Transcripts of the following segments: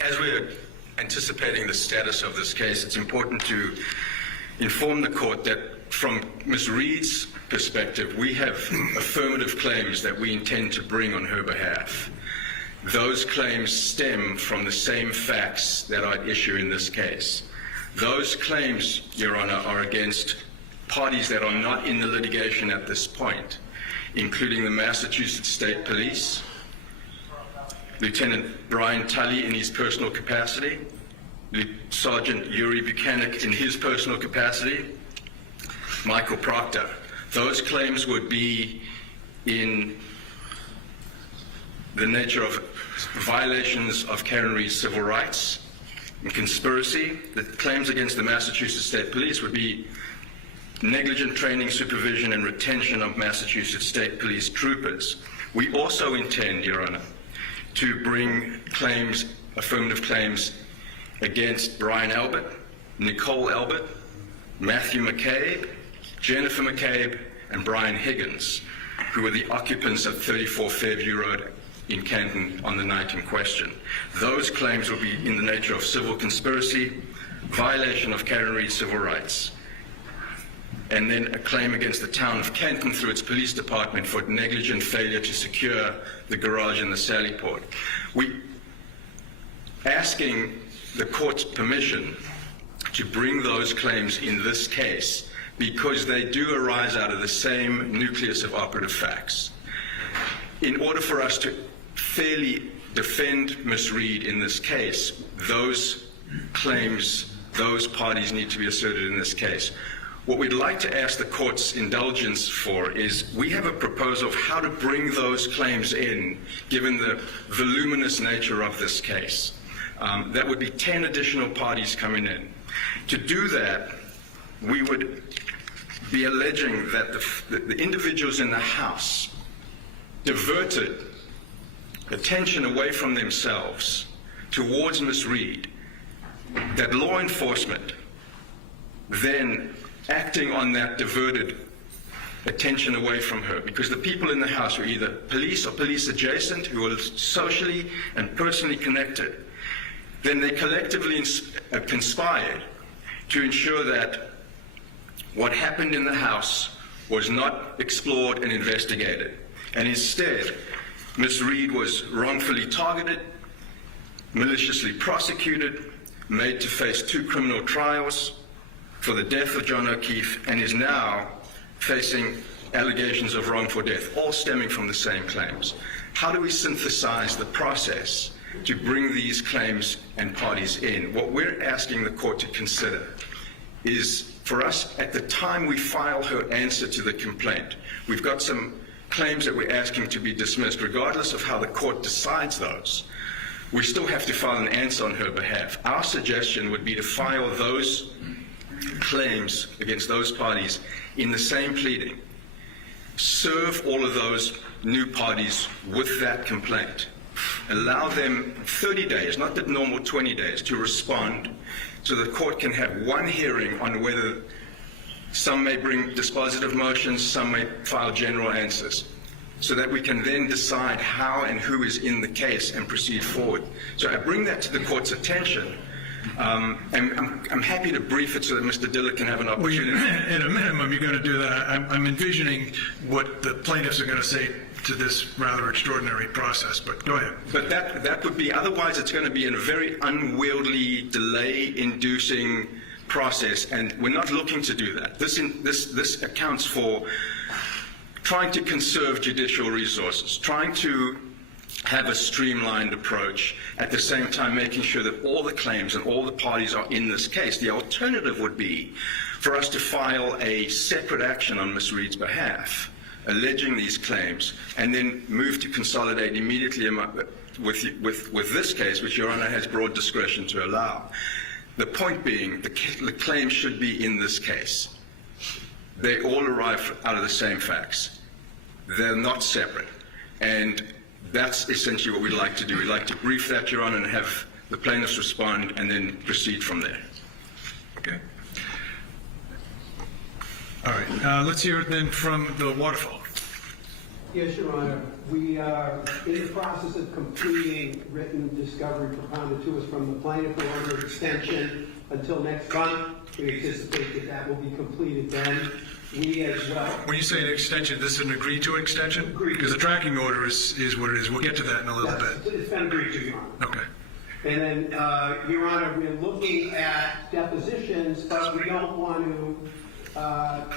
As we're anticipating the status of this case, it's important to inform the court that from Ms. Reed's perspective, we have affirmative claims that we intend to bring on her behalf. Those claims stem from the same facts that are at issue in this case. Those claims, Your Honor, are against parties that are not in the litigation at this point, including the Massachusetts State Police, Lieutenant Brian Tully in his personal capacity, Sergeant Yuri Bukhenik in his personal capacity, Michael Proctor. Those claims would be in the nature of violations of Karen Reed's civil rights and conspiracy. The claims against the Massachusetts State Police would be negligent training, supervision, and retention of Massachusetts State Police troopers. We also intend, Your Honor, to bring claims, affirmative claims, against Brian Albert, Nicole Albert, Matthew McCabe, Jennifer McCabe, and Brian Higgins, who were the occupants of 34 Fairview Road in Canton on the night in question. Those claims will be in the nature of civil conspiracy, violation of Karen Reed's civil rights, and then a claim against the town of Canton through its police department for negligent failure to secure the garage in the Sally Port. We asking the court's permission to bring those claims in this case because they do arise out of the same nucleus of operative facts. In order for us to fairly defend Ms. Reed in this case, those claims, those parties need to be asserted in this case. What we'd like to ask the court's indulgence for is we have a proposal of how to bring those claims in, given the voluminous nature of this case. That would be 10 additional parties coming in. To do that, we would be alleging that the individuals in the House diverted attention away from themselves towards Ms. Reed, that law enforcement then acting on that diverted attention away from her, because the people in the House were either police or police adjacent who were socially and personally connected. Then they collectively conspired to ensure that what happened in the House was not explored and investigated. And instead, Ms. Reed was wrongfully targeted, maliciously prosecuted, made to face 2 criminal trials for the death of John O'Keefe, and is now facing allegations of wrongful death, all stemming from the same claims. How do we synthesize the process to bring these claims and parties in? What we're asking the court to consider is for us, at the time we file her answer to the complaint, we've got some claims that we're asking to be dismissed, regardless of how the court decides those. We still have to file an answer on her behalf. Our suggestion would be to file those claims against those parties in the same pleading. Serve all of those new parties with that complaint. Allow them 30 days, not the normal 20 days, to respond so the court can have one hearing on whether some may bring dispositive motions, some may file general answers, so that we can then decide how and who is in the case and proceed forward. So I bring that to the court's attention. And I'm happy to brief it so that Mr. Dillard can have an opportunity. Well, at a minimum, you're going to do that. I'm envisioning what the plaintiffs are going to say to this rather extraordinary process, but go ahead. But that would be, otherwise it's going to be a very unwieldy, delay-inducing process, and we're not looking to do that. This accounts for trying to conserve judicial resources, trying to have a streamlined approach, at the same time making sure that all the claims and all the parties are in this case. The alternative would be for us to file a separate action on Ms. Reed's behalf, alleging these claims, and then move to consolidate immediately with this case, which Your Honor has broad discretion to allow. The point being, the claims should be in this case. They all arrive out of the same facts. They're not separate. And that's essentially what we'd like to do. We'd like to brief that, Your Honor, and have the plaintiffs respond and then proceed from there. Okay. All right. Let's hear it then from the Waterfall. Yes, Your Honor. We are in the process of completing written discovery propounded to us from the plaintiff for order extension until next month. We anticipate that that will be completed then. We as well. When you say an extension, this is an agreed to extension? Agreed. Because the tracking order is what it is. We'll get to that in a little bit. It's been agreed to, Your Honor. Okay. And then, Your Honor, we're looking at depositions, but we don't want to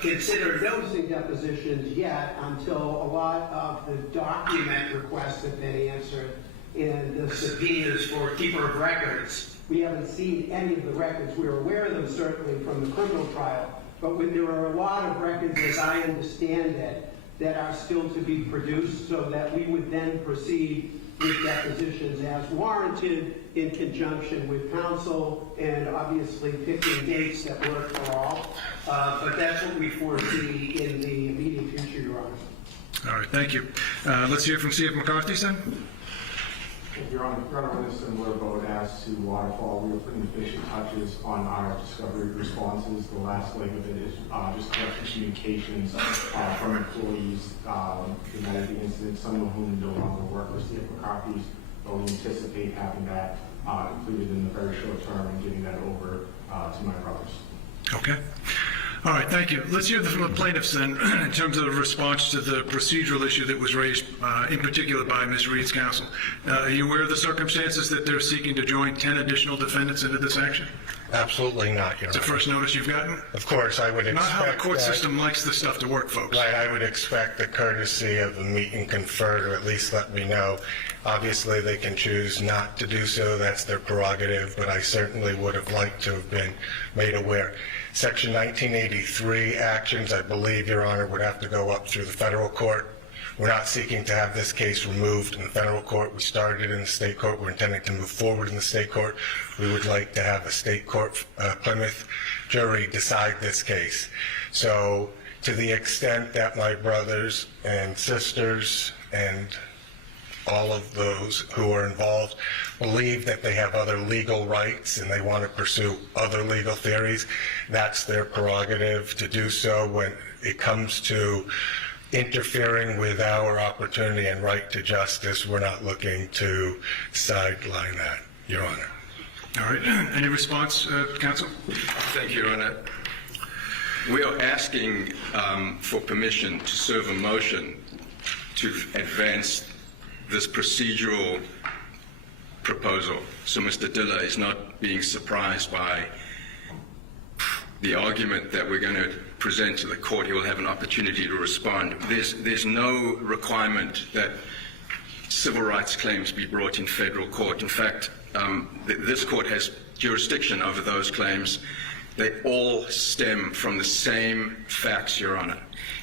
consider noticing depositions yet until a lot of the document requests have been answered and the subpoenas for keeper of records. We haven't seen any of the records. We're aware of them certainly from the criminal trial, but when there are a lot of records, as I understand it, that are still to be produced so that we would then proceed with depositions as warranted in conjunction with counsel and obviously picking dates that work for all. But that's what we foresee in the immediate future, Your Honor. All right, thank you. Let's hear from C.F. McCarthy, then. Your Honor, in a similar boat as to Waterfall, we were putting the finishing touches on our discovery responses. The last leg of it is just collecting communications from employees in that of the incident, some of whom no longer work for C.F. McCarthy's, but we anticipate having that completed in the very short term and getting that over to my brothers. Okay. All right, thank you. Let's hear from the plaintiffs then in terms of the response to the procedural issue that was raised in particular by Ms. Reed's counsel. Are you aware of the circumstances that they're seeking to join 10 additional defendants into this action? Absolutely not, Your It's Honor. the first notice you've gotten? Of course, I would expect Not how the court that- system likes this stuff to work, folks. Right, I would expect the courtesy of the meet and confer to at least let me know. Obviously, they can choose not to do so. That's their prerogative, but I certainly would have liked to have been made aware. Section 1983 actions, I believe, Your Honor, would have to go up through the federal court. We're not seeking to have this case removed in the federal court. We started in the state court. We're intending to move forward in the state court. We would like to have a state court, Plymouth jury decide this case. So to the extent that my brothers and sisters and all of those who are involved believe that they have other legal rights and they want to pursue other legal theories, that's their prerogative to do so. When it comes to interfering with our opportunity and right to justice, we're not looking to sideline that, Your Honor. All right. Any response, counsel? Thank you, Your Honor. We are asking for permission to serve a motion to advance this procedural proposal. So Mr. Diller is not being surprised by the argument that we're going to present to the court. He will have an opportunity to respond. There's no requirement that civil rights claims be brought in federal court. In fact, this court has jurisdiction over those claims. They all stem from the same facts, Your Honor.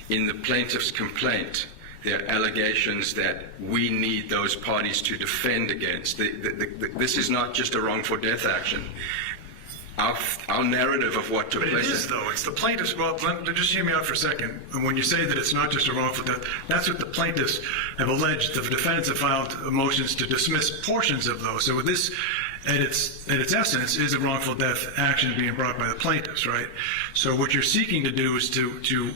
In the plaintiff's complaint, there are allegations that we need those parties to defend against. This is not just a wrongful death action. Our narrative of what took But it place. is, though. It's the plaintiffs. Well, just hear me out for a second. When you say that it's not just a wrongful death, that's what the plaintiffs have alleged. The defendants have filed motions to dismiss portions of those. So this, at its essence, is a wrongful death action being brought by the plaintiffs, right? So what you're seeking to do is to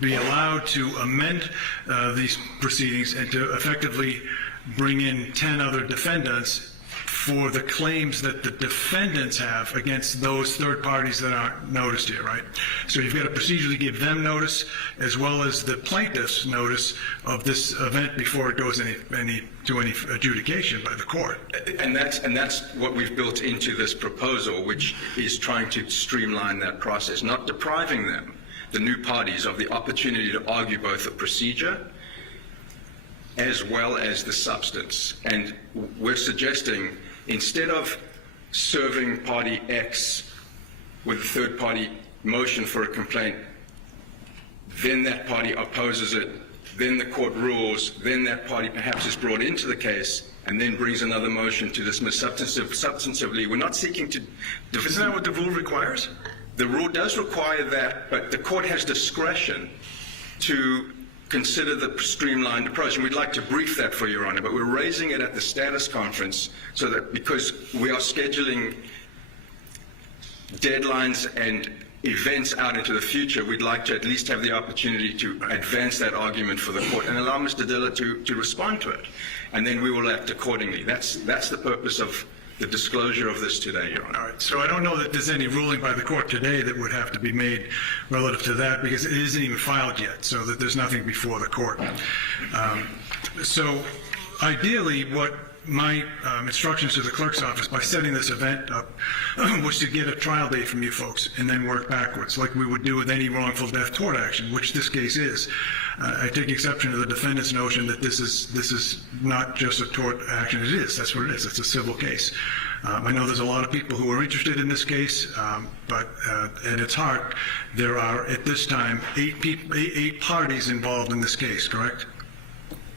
be allowed to amend these proceedings and to effectively bring in 10 other defendants for the claims that the defendants have against those third parties that aren't noticed here, right? So you've got to procedurally give them notice as well as the plaintiffs notice of this event before it goes to any adjudication by the court. And that's what we've built into this proposal, which is trying to streamline that process, not depriving them, the new parties, of the opportunity to argue both the procedure as well as the substance. And we're suggesting, instead of serving party X with a third party motion for a complaint, then that party opposes it, then the court rules, then that party perhaps is brought into the case, and then brings another motion to dismiss substantively. We're not seeking to... Isn't that what the rule requires? The rule does require that, but the court has discretion to consider the streamlined approach, and we'd like to brief that for Your Honor, but we're raising it at the status conference so that, because we are scheduling deadlines and events out into the future, we'd like to at least have the opportunity to advance that argument for the court and allow Mr. Diller to respond to it. And then we will act accordingly. That's the purpose of the disclosure of this today, Your Honor. All right, so I don't know that there's any ruling by the court today that would have to be made relative to that, because it isn't even filed yet, so that there's nothing before the court. So ideally, what my instructions to the clerk's office by setting this event up was to get a trial date from you folks and then work backwards, like we would do with any wrongful death tort action, which this case is. I take exception to the defendant's notion that this is not just a tort action. It is. That's what it is. It's a civil case. I know there's a lot of people who are interested in this case, but at its heart, there are at this time eight parties involved in this case. Correct?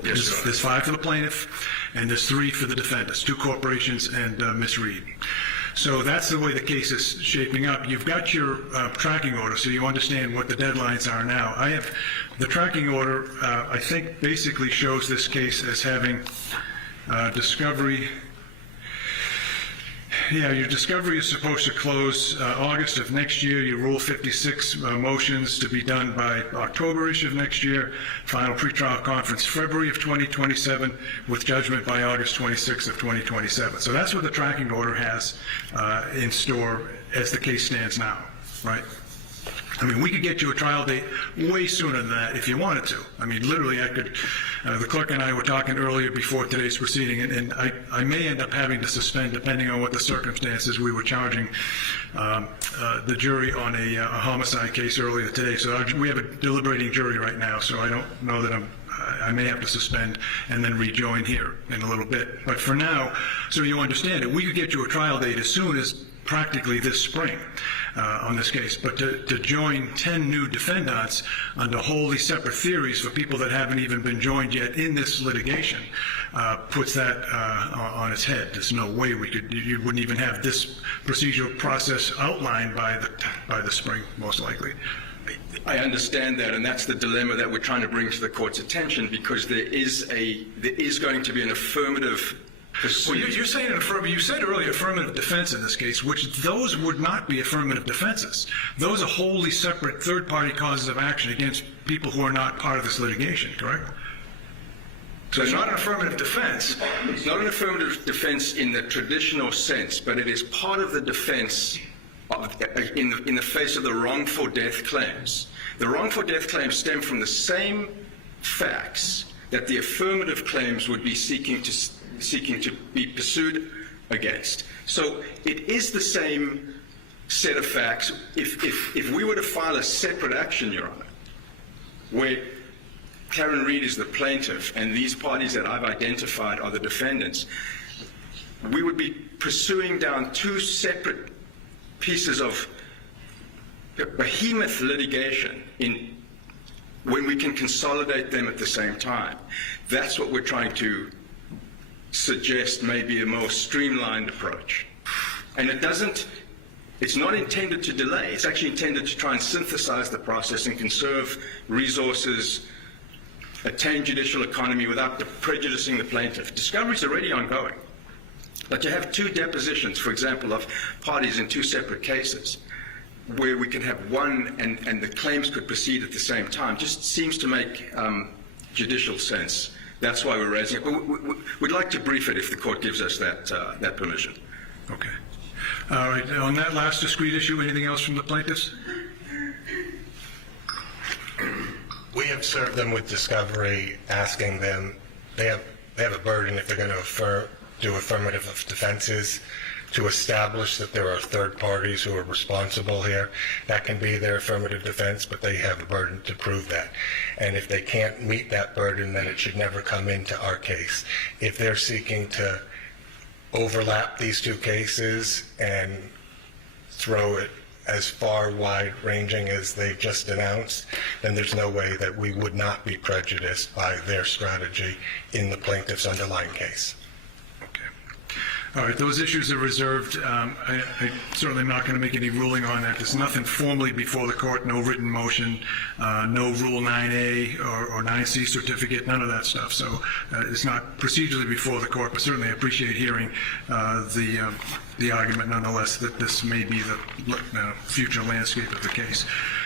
Yes, sir. There's 5 for the plaintiff, and there's 3 for the defendants, 2 corporations and Ms. Reed. So that's the way the case is shaping up. You've got your tracking order, so you understand what the deadlines are now. I have the tracking order, I think, basically shows this case as having discovery. Yeah, your discovery is supposed to close August of next year. Your Rule 56 motions to be done by October-ish of next year. Final pretrial conference February of 2027, with judgment by August 26th of 2027. So that's what the tracking order has in store as the case stands now, right? I mean, we could get you a trial date way sooner than that if you wanted to. I mean, literally, I could, the clerk and I were talking earlier before today's proceeding, and I may end up having to suspend, depending on what the circumstances. We were charging the jury on a homicide case earlier today. So we have a deliberating jury right now, so I don't know that I may have to suspend and then rejoin here in a little bit. But for now, so you understand it, we could get you a trial date as soon as practically this spring on this case. But to join 10 new defendants under wholly separate theories for people that haven't even been joined yet in this litigation puts that on its head. There's no way we could, you wouldn't even have this procedural process outlined by the spring, most likely. I understand that, and that's the dilemma that we're trying to bring to the court's attention, because there is going to be an affirmative Well, you're saying an affirmative. You said earlier affirmative defense in this case, which those would not be affirmative defenses. Those are wholly separate third-party causes of action against people who are not part of this litigation, correct? So it's not an affirmative defense. It's not an affirmative defense in the traditional sense, but it is part of the defense in the face of the wrongful death claims. The wrongful death claims stem from the same facts that the affirmative claims would be seeking to be pursued against. So it is the same set of facts. If we were to file a separate action, Your Honor, where Karen Reed is the plaintiff and these parties that I've identified are the defendants, we would be pursuing down 2 separate pieces of behemoth litigation when we can consolidate them at the same time. That's what we're trying to suggest may be a more streamlined approach. And it's not intended to delay. It's actually intended to try and synthesize the process and conserve resources, attain judicial economy without prejudicing the plaintiff. Discovery is already ongoing. But to have 2 depositions, for example, of parties in 2 separate cases, where we can have one and the claims could proceed at the same time, just seems to make judicial sense. That's why we're raising it. But we'd like to brief it if the court gives us that permission. Okay. All right. On that last discrete issue, anything else from the plaintiffs? We have served them with discovery, asking them, they have a burden if they're going to do affirmative defenses to establish that there are third parties who are responsible here. That can be their affirmative defense, but they have a burden to prove that. And if they can't meet that burden, then it should never come into our case. If they're seeking to overlap these 2 cases and throw it as far wide-ranging as they've just announced, then there's no way that we would not be prejudiced by their strategy in the plaintiff's underlying case. Okay. All right, those issues are reserved. I certainly am not going to make any ruling on that. There's nothing formally before the court, no written motion, no Rule 9A or 9C certificate, none of that stuff. So it's not procedurally before the court, but certainly I appreciate hearing the argument nonetheless that this may be the future landscape of the case.